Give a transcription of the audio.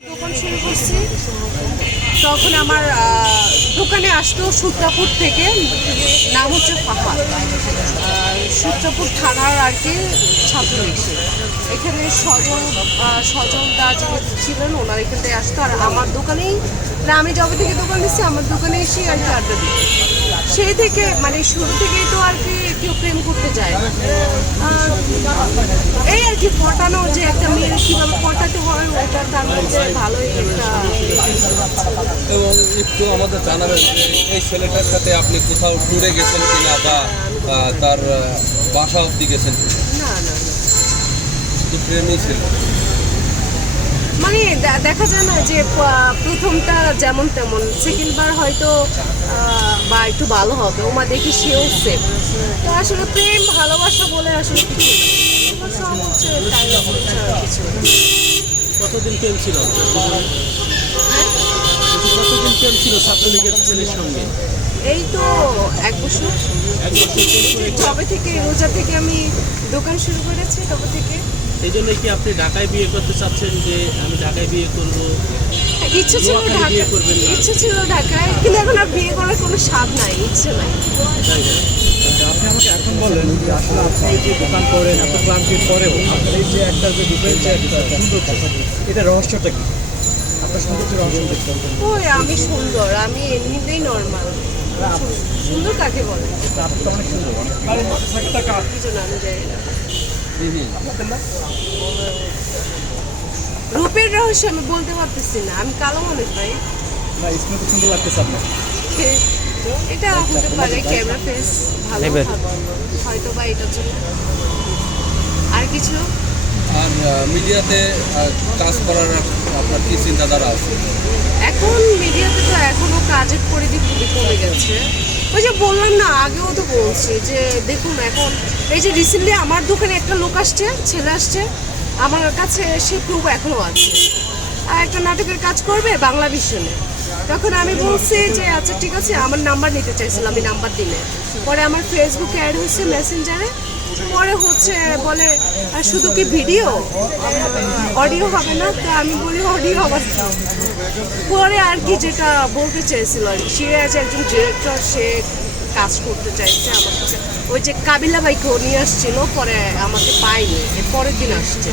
দোকান শুরু করছি তখন আমার দোকানে আসতো সূত্রাপুর থেকে, নাম হচ্ছে ফাহাদ, সূত্রাপুর থানার আর কি ছাত্রলীগ। এখানে সজলদা যিনি ছিলেন ওনার এখান থেকে আসতো, আর আমার দোকানেই আমি যবে থেকে দোকান দিচ্ছি আমার দোকানে এসে আর কি আড্ডা দিত। সেই থেকে মানে শুরু থেকেই তো আর কি কেউ প্রেম করতে যায়, এই আর কি পটানো, যে একটা মেয়ের কীভাবে পটাতে হয় ওটা তার মধ্যে ভালোই একটা। এবং একটু আমাদের জানাবেন যে এই ছেলেটার সাথে আপনি কোথাও ট্যুরে গেছেন কিনা বা তার বাসা অবধি গেছেন কিনা? না না না, শুধু প্রেমই ছিল। মানে দেখা যায় না যে প্রথমটা যেমন তেমন, সেকেন্ড বার হয়তো বা একটু ভালো হবে, ওমা দেখি সেও সেম। তো আসলে প্রেম ভালোবাসা বলে আসলে কিছু না, সব হচ্ছে তাই কিছু। কতদিন প্রেম ছিল? হ্যাঁ, কতদিন প্রেম ছিল ছাত্রলীগের ছেলের সঙ্গে? এই তো 1 বছর। 1 বছর প্রেম করে তবে থেকে রোজা থেকে আমি দোকান শুরু করেছি, তবে থেকে। এই জন্য কি আপনি ঢাকায় বিয়ে করতে চাচ্ছেন যে আমি ঢাকায় বিয়ে করব? ইচ্ছে ছিল নোয়াখালী বিয়ে করবেন না? ইচ্ছে ছিল ঢাকায়, কিন্তু এখন আর বিয়ে করার কোনো স্বাদ নাই, ইচ্ছে নাই। তাই না? আপনি আমাকে এখন বলেন যে আসলে আপনি এই যে দোকান করেন এত ক্লান্তির পরেও আপনার এই যে একটা যে ডিফারেন্স সৌন্দর্য, এটা রহস্যটা কি? আপনার সৌন্দর্য রহস্যটা কি? ওই আমি সুন্দর, আমি এমনিতেই নর্মাল। সুন্দর কাকে বলে আপনি তো অনেক সুন্দর। কিছু না, আমি জানি না। রূপের রহস্য আমি বলতে পারতেছি না, আমি কালো মানুষ ভাই। না, স্কিন তো সুন্দর লাগতেছে আপনার। এটা হতে পারে ক্যামেরা ফেস ভালো হয়তো বা এটার জন্য। আর কিছু আর মিডিয়াতে কাজ করার আপনার কি চিন্তাধারা আছে? এখন মিডিয়াতে তো এখনো কাজের পরিধি খুবই কমে গেছে। ওই যে বললাম না, আগেও তো বলছি যে দেখুন এখন এই যে রিসেন্টলি আমার দোকানে একটা লোক আসছে, ছেলে আসছে আমার কাছে, সে প্রুফ এখনও আছে, আর একটা নাটকের কাজ করবে বাংলা ভিশনে। তখন আমি বলছি যে আচ্ছা ঠিক আছে, আমার নাম্বার নিতে চাইছিলাম, আমি নাম্বার দিলে পরে আমার ফেসবুকে অ্যাড হয়েছে মেসেঞ্জারে, পরে হচ্ছে বলে শুধু কি ভিডিও, অডিও হবে না? তো আমি বলি অডিও হবে। পরে আর কি যেটা বলতে চাইছিল আর কি, সে আছে একজন ডিরেক্টর, সে কাজ করতে চাইছে আমার সাথে। ওই যে কাবিলা ভাইকেও নিয়ে আসছিল, পরে আমাকে পাইনি, এর পরের দিন আসছে।